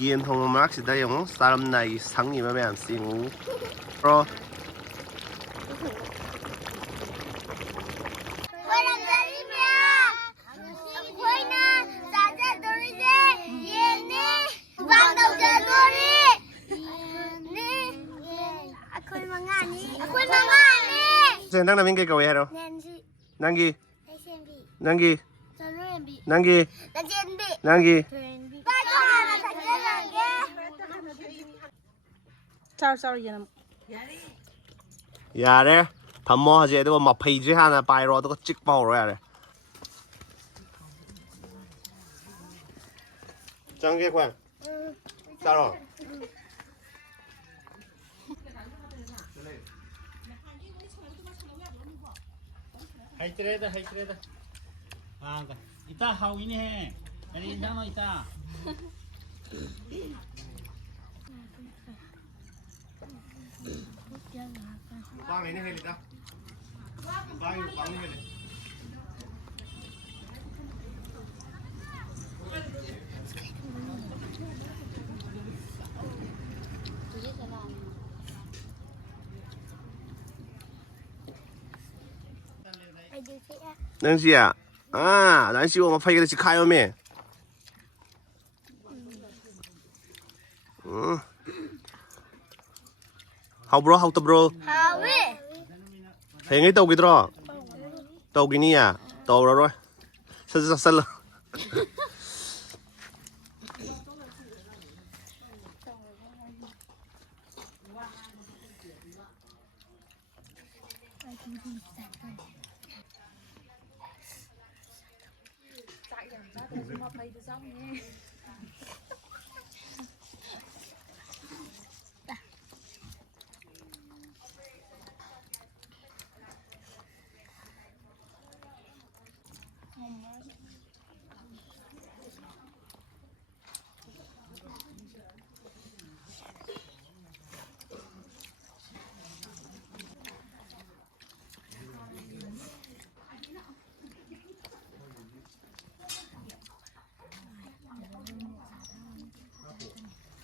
ꯌꯦꯟ ꯊꯣꯡꯕ ꯃꯔꯛꯁꯤꯗ ꯌꯦꯡꯉꯨ ꯆꯥꯔꯝꯗꯥꯏꯒꯤ ꯁꯪꯉꯤꯕ ꯃꯌꯥꯝꯁꯤ ꯌꯦꯡꯉꯨ ꯕ꯭ꯔꯣ ꯅꯪ ꯅꯃꯤꯡ ꯀꯩ ꯀꯧꯏ ꯍꯥꯏꯔꯣ ꯅꯪꯒꯤ ꯅꯪꯒꯤ ꯅꯪꯒꯤ ꯅꯪꯒꯤ ꯌꯥꯔꯦ ꯊꯝꯃꯣ ꯍꯧꯖꯤꯛ ꯑꯗꯨꯒ ꯃꯐꯩꯁꯦ ꯍꯥꯟꯅ ꯄꯥꯏꯔꯣ ꯑꯗꯨꯒ ꯆꯤꯛꯄ ꯍꯧꯔꯣ ꯌꯥꯔꯦ ꯆꯪꯒꯦ ꯑꯩꯈꯣꯏ ꯆꯥꯔꯣ ꯍꯩꯇ꯭ꯔꯦꯗ 이따 하우이네 아니 인자노 이따 빵이네 헬리다 빵이 헬리 낭시야 아 낭시 오마 파이가 같이 가요매 하우브로 하우터브로 하위. 행이 떠오기더라 떠오기니야 떠오러로 살살살라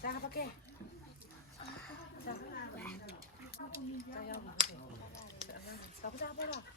자, 가볼게. 자, 가보자, 보라.